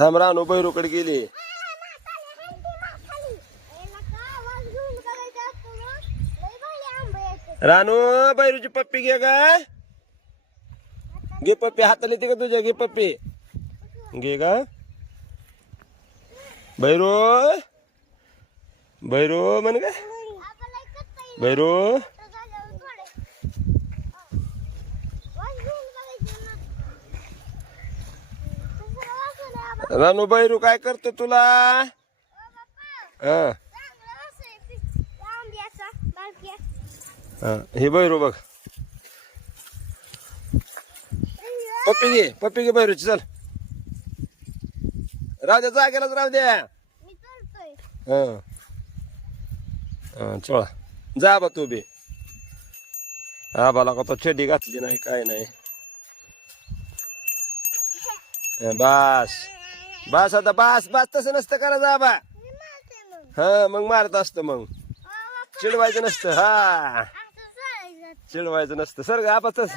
थांब रानू बैरूकडे गेली. रानू बैरूची पप्पी घे ग. घे पप्पी हाताला येते का तुझ्या? घे पप्पी. घे का बैरू बैरू म्हण का बैरू रानू बैरू काय करतो तुला? हा हा, हे बैरू बघ. पप्पी घे पप्पी घे बैरूची चल. राहू द्या जागेलाच राहू द्या. हा चला जा बा तू बी. हा बाला का तो चड्डी घातली नाही काय नाही. बस. बस आता बस बस तसं नसतं करा जा बा हा मग मारत असतं मग. चिडवायचं नसतं हा. चिडवायचं नसतं. सर गा आपण तस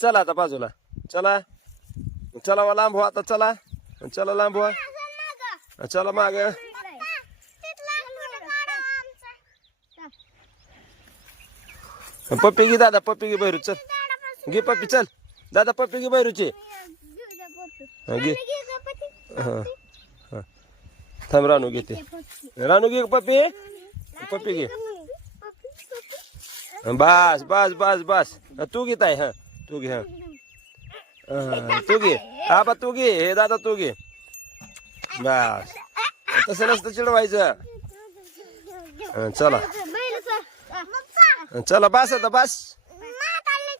चला आता बाजूला. चला. चला वा लांब हो आता चला. चला लांब हो चला माग. पप्पी घे दादा पप्पी घे बैरू चल घे पप्पी चल. दादा पप्पी घे बैरूची घे. हा हा. थांब रानू घेते. रानू घे पप्पी. पप्पी घे. बस बस बस बस. तू घेत आहे हा. तू घे हा. तू घे. हा बा तू घे. हे दादा तू घे. बस. तसं नसतं चिडवायचं. चला. चला बस आता बस.